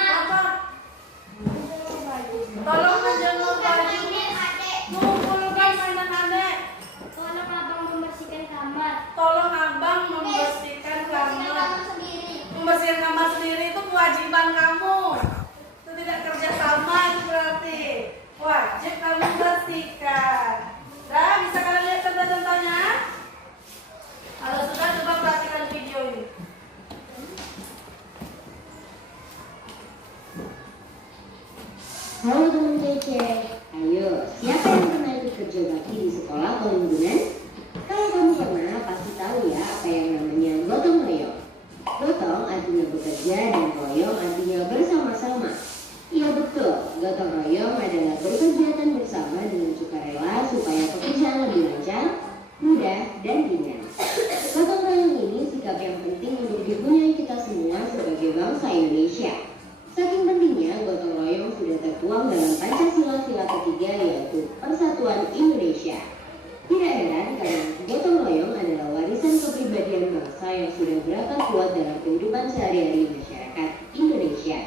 Apa? Tolong menjemur baju. Mengumpulkan mainan adik. Tolong abang membersihkan kamar. Tolong abang membersihkan kamar. Membersihkan kamar sendiri itu kewajiban kamu. Itu tidak kerja sama, itu berarti wajib kamu bersihkan. Dah, bisa kalian lihat contoh-contohnya? Kalau sudah, coba perhatikan video ini. Halo teman kece, ayo siapa yang pernah ikut kerja bakti di sekolah atau lingkungan? Kalau kamu pernah, pasti tahu ya apa yang namanya gotong royong. Gotong artinya bekerja dan royong artinya bersama-sama. Iya betul, gotong royong adalah berkegiatan bersama dengan sukarela supaya pekerjaan lebih lancar, mudah, dan ringan. Gotong royong ini sikap yang penting untuk dipunyai kita semua sebagai bangsa Indonesia. Saking pentingnya, gotong royong sudah tertuang dalam Pancasila sila ketiga, yaitu Persatuan Indonesia. Tidak heran karena gotong royong adalah warisan kepribadian bangsa yang sudah berakat kuat dalam kehidupan sehari-hari masyarakat Indonesia.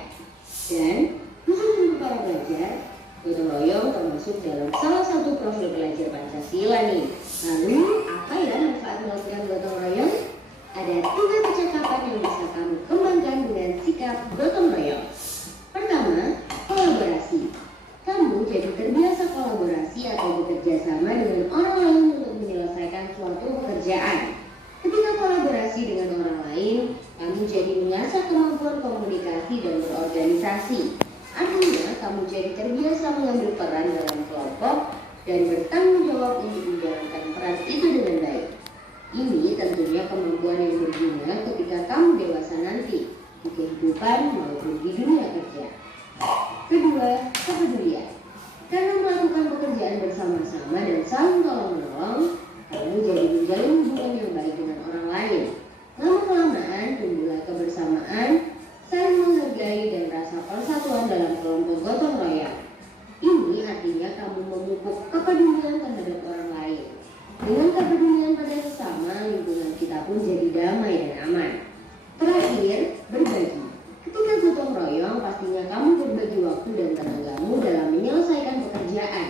Dan khusus untuk para pelajar, gotong royong termasuk dalam salah satu profil pelajar Pancasila nih. Lalu, apa ya manfaat melakukan gotong royong? Ada 3 percakapan yang bisa kamu kembangkan dengan sikap gotong royong. Pertama, kolaborasi. Kamu jadi terbiasa kolaborasi atau bekerja sama dengan orang lain untuk menyelesaikan suatu pekerjaan. Ketika kolaborasi dengan orang lain, kamu jadi mengasah kemampuan komunikasi dan berorganisasi. Artinya, kamu jadi terbiasa mengambil peran dalam kelompok dan bertanggung jawab untuk menjalankan peran itu dengan baik. Ini tentunya kemampuan yang berguna ketika kamu dewasa nanti, di kehidupan maupun di dunia kerja. Kedua, kepedulian. Karena melakukan pekerjaan bersama-sama dan saling tolong-menolong, kamu jadi menjalin hubungan yang baik dengan orang lain. Lama-kelamaan tumbuhlah kebersamaan, saling menghargai dan rasa persatuan dalam kelompok gotong royong. Ini artinya kamu memupuk kepedulian terhadap orang lain. Dengan kepedulian pada sesama, lingkungan kita pun jadi damai dan aman. Terakhir, berbagi. Ketika gotong royong, pastinya kamu berbagi waktu dan tenagamu dalam menyelesaikan pekerjaan.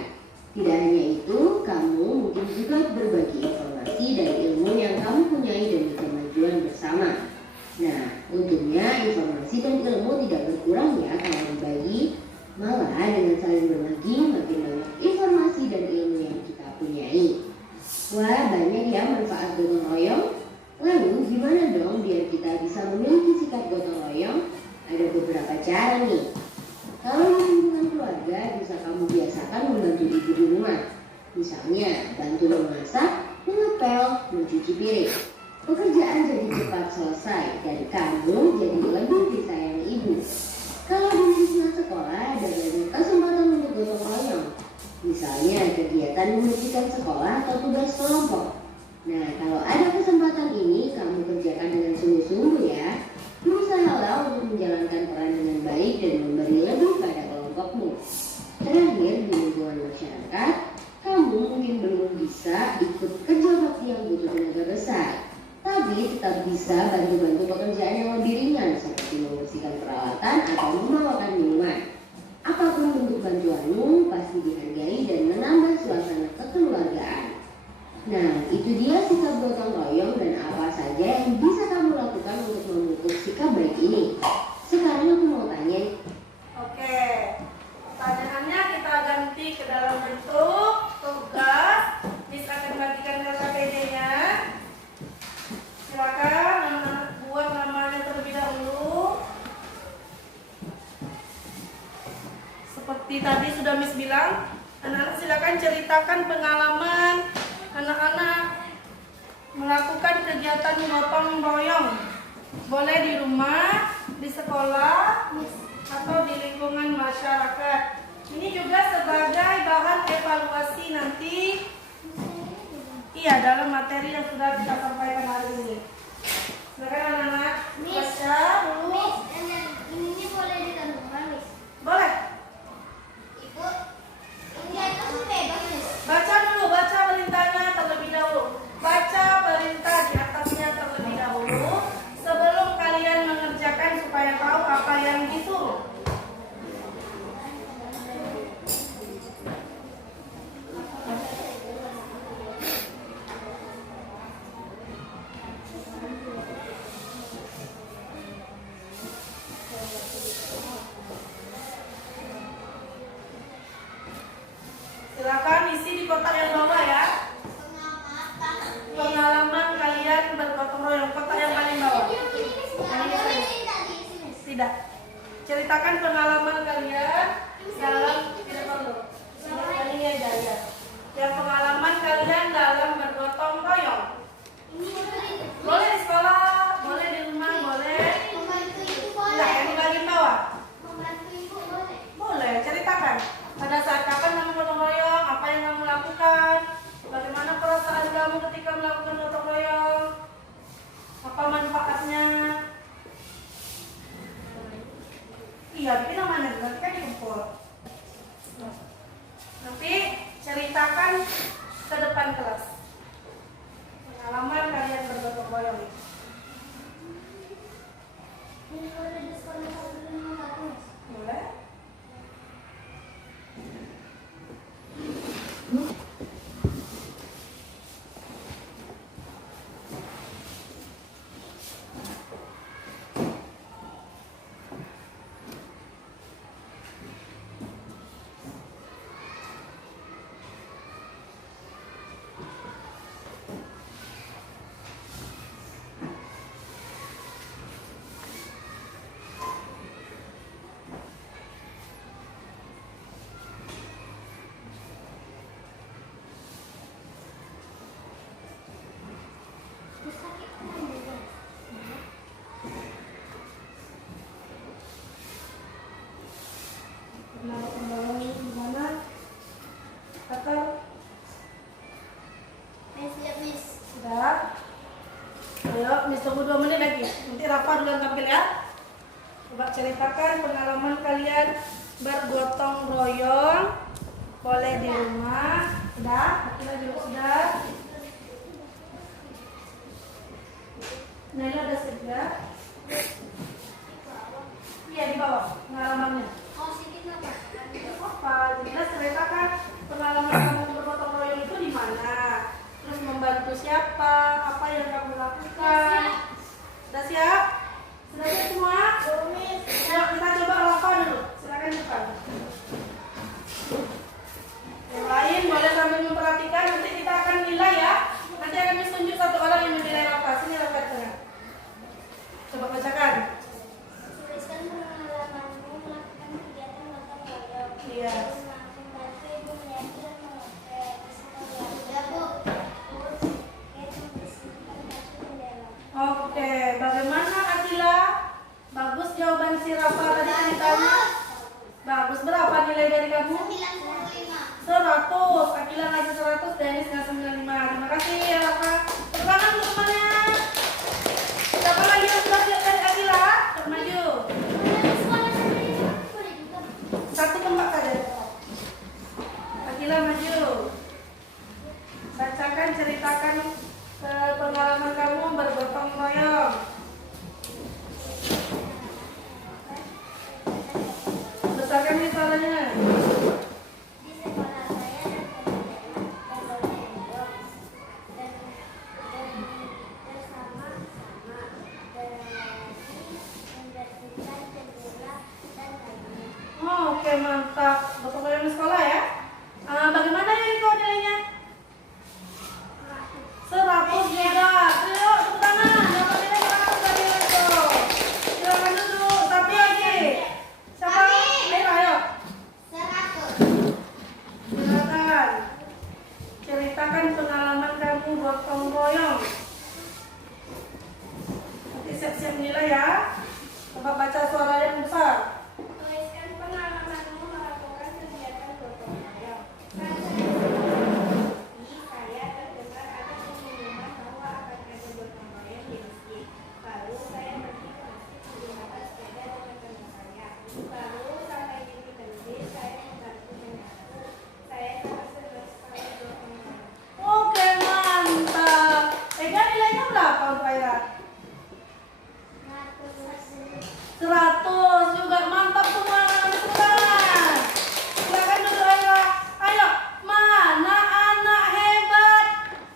Tidak hanya itu, kamu mungkin juga berbagi informasi dan ilmu yang kamu punyai demi kemajuan bersama. Nah, untungnya informasi dan ilmu tidak berkurang ya kalau berbagi. Malah dengan saling berbagi, makin banyak informasi dan ilmu yang kita punyai. Wah, banyak ya manfaat gotong royong. Lalu gimana dong biar kita bisa memiliki sikap gotong royong? Ada beberapa cara nih. Kalau di lingkungan keluarga, bisa kamu biasakan membantu ibu di rumah. Misalnya, bantu memasak, mengepel, mencuci piring. Pekerjaan jadi cepat selesai dan kamu jadi lebih disayangi ibu. Kalau di lingkungan sekolah, ada banyak kesempatan untuk gotong royong. Misalnya, kegiatan membersihkan sekolah atau tugas kelompok. Nah, kalau ada kesempatan ini, kamu kerjakan dengan sungguh-sungguh ya. Berusahalah untuk menjalankan peran dengan baik dan memberi lebih pada kelompokmu. Terakhir, di lingkungan masyarakat, kamu mungkin belum bisa ikut kerja bakti yang butuh tenaga besar, tapi tetap bisa bantu-bantu pekerjaan yang lebih ringan seperti membersihkan peralatan atau membawakan minuman. Apapun bentuk bantuanmu pasti dihargai dan menambah suasana kekeluargaan. Nah, itu dia sikap gotong royong dan apa saja yang bisa kamu lakukan untuk memupuk sikap baik ini. Sekarang aku mau tanya. Oke, pertanyaannya kita ganti ke dalam bentuk tugas. Miss akan bagikan LKPD-nya. Silakan anak-anak buat namanya terlebih dahulu. Seperti tadi sudah Miss bilang, anak-anak silakan ceritakan pengalaman anak-anak melakukan kegiatan gotong royong. Boleh di rumah, di sekolah, atau di lingkungan masyarakat. Ini juga sebagai bahan evaluasi nanti. Iya, dalam materi yang sudah kita sampaikan hari ini. Silakan anak-anak baca dulu. Ini boleh ditentukan, Miss? Boleh. Ibu, ini atas bebas, Miss. Baca dulu, baca perintahnya terlebih dahulu. Baca perintah di atasnya terlebih dahulu sebelum kalian mengerjakan supaya tahu apa yang disuruh. Silakan isi di kotak yang bawah ya. Pengalaman kalian bergotong royong, kotak yang paling bawah. Tidak. Ceritakan pengalaman kalian dalam tidak perlu. Ini aja ya. Yang pengalaman kalian dalam bergotong royong. Boleh di sekolah, boleh di rumah, boleh. Enggak, yang di bagian bawah. Boleh, ceritakan. Pada saat kapan kamu gotong royong, apa yang kamu lakukan, bagaimana perasaan kamu ketika melakukan gotong royong, apa manfaatnya. Iya, bikin namanya, berarti kan dikumpul. Nanti Rafa duluan tampil ya. Coba ceritakan pengalaman kalian bergotong royong. Boleh di rumah. Sudah? Akila juga sudah. Naila ada sudah. Iya di bawah pengalamannya. Apa? Jelas ceritakan pengalaman kamu bergotong royong itu di mana? Terus membantu siapa? Apa yang kamu lakukan? Sudah siap? Sudah siap semua? Yuk kita coba Rafa dulu. Silakan depan. Yang lain boleh sambil memperhatikan. Nanti kita akan nilai ya. Nanti akan ditunjuk satu orang yang menilai Rafa. Sini Rafa tengah. Coba bacakan. Tuliskan pengalamanmu melakukan kegiatan gotong royong. Iya. Membantu ibu menyaji dan mengepek. Oke, bagaimana Akila? Bagus jawaban si Rafa tadi ceritanya. Bagus, berapa nilai dari kamu? 100. Akila ngasih 100, Dennis ngasih 95. Terima kasih ya Rafa. Tepuk tangan untuk temannya. Siapa lagi yang sudah siap dari Akila? Cepat maju. Satu tempat saja. Akila maju. Bacakan, ceritakan pengalaman kamu bergotong royong. Besarkan nih suaranya. Di sekolah saya ada kegiatan gotong royong dan bersama-sama berlari, membersihkan jendela dan lainnya. Oh, oke mantap. Gotong royong di sekolah ya. Bagaimana ya Riko nilainya? 100 juga. Ayo tepuk tangan. Dapat nilai 100 dari Riko. Silakan duduk. Tapi lagi. Siapa? Ayo. 100. Silakan. Ceritakan pengalaman kamu gotong royong. Nanti siap-siap nilai ya. Coba baca suara yang besar. Tuliskan pengalamanmu melakukan kegiatan gotong royong. Saya terdengar ada pengumuman bahwa akan ada gotong royong di masjid. Lalu saya pergi ke masjid menggunakan sepeda dengan teman saya. Lalu sampai di masjid saya membantu menyapu. Saya sangat senang sekali gotong royong. Oke mantap. Ega nilainya berapa untuk Aira? 100 juga mantap semua anak-anak sekolah. Silakan duduk Aira. Ayo, mana anak hebat?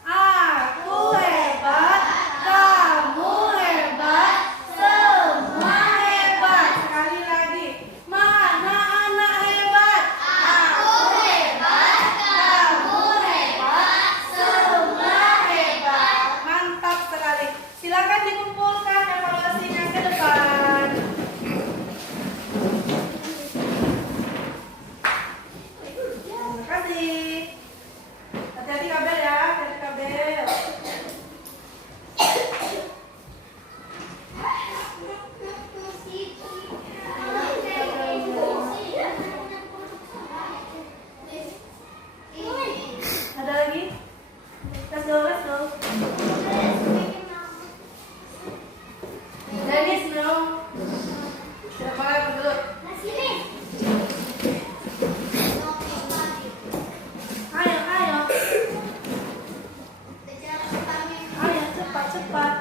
Aku hebat, kamu hebat, semua hebat. Sekali lagi, mana anak hebat? Aku hebat, kamu hebat, semua hebat. Mantap sekali. Silakan dikumpulkan evaluasinya ke depan. Terima kasih. Hati-hati kabel ya, hati-hati kabel. Ada lagi? Let's go, let's go. Dennis, no. Siapa lagi dulu? Ayo, ayo. Ayo, cepat.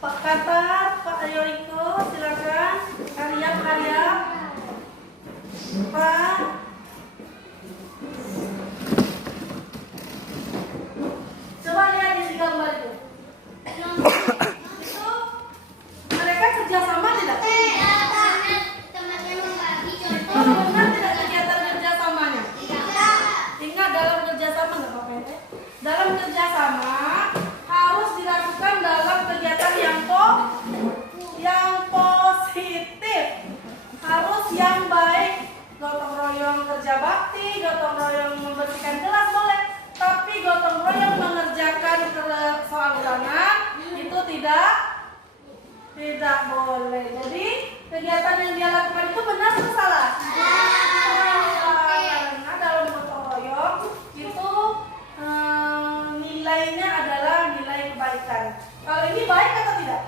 Pak Kata, Pak Ayoriko, silakan. Karya. Pak. Coba lihat di gambar itu. Itu mereka kerjasama tidak? Oh, benar tidak kegiatan kerjasamanya? Ingat dalam kerjasama nggak apa-apa ya? Dalam kerjasama harus dilakukan dalam kegiatan yang positif, harus yang baik. Gotong royong kerja bakti, gotong royong membersihkan kelas boleh, tapi gotong royong mengerjakan soal ulangan itu tidak boleh. Jadi kegiatan yang dia lakukan itu benar atau salah? Karena dalam gotong royong itu nilainya adalah nilai kebaikan. Kalau ini baik atau tidak?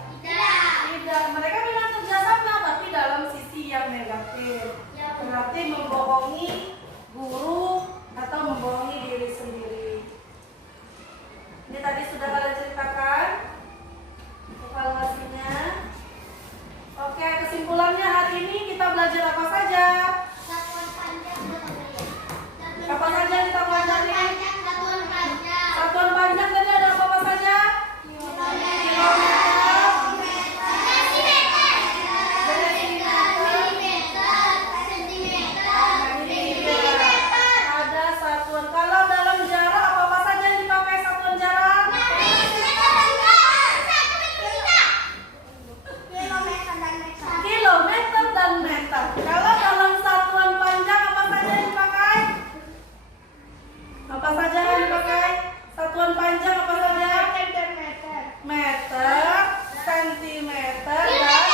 sentimeter dan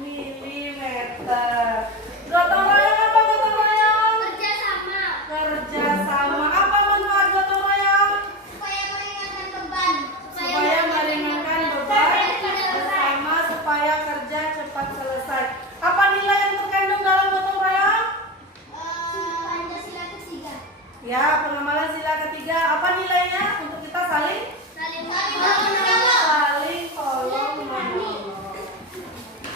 milimeter. Gotong royong apa gotong royong? Kerja sama. Kerja sama. Apa manfaat gotong royong? Supaya meringankan beban. Supaya meringankan beban bersama, supaya kerja cepat selesai. Apa nilai yang terkandung dalam gotong royong? Pancasila ketiga. Ya, pengamalan sila ketiga. Apa nilainya untuk kita saling tolong menolong.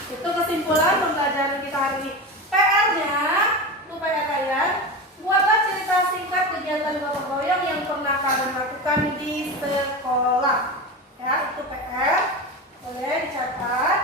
Itu kesimpulan pembelajaran kita hari ini. PR-nya, itu PR kalian, buatlah cerita singkat kegiatan gotong royong yang pernah kalian lakukan di sekolah. Ya, itu PR. Boleh dicatat.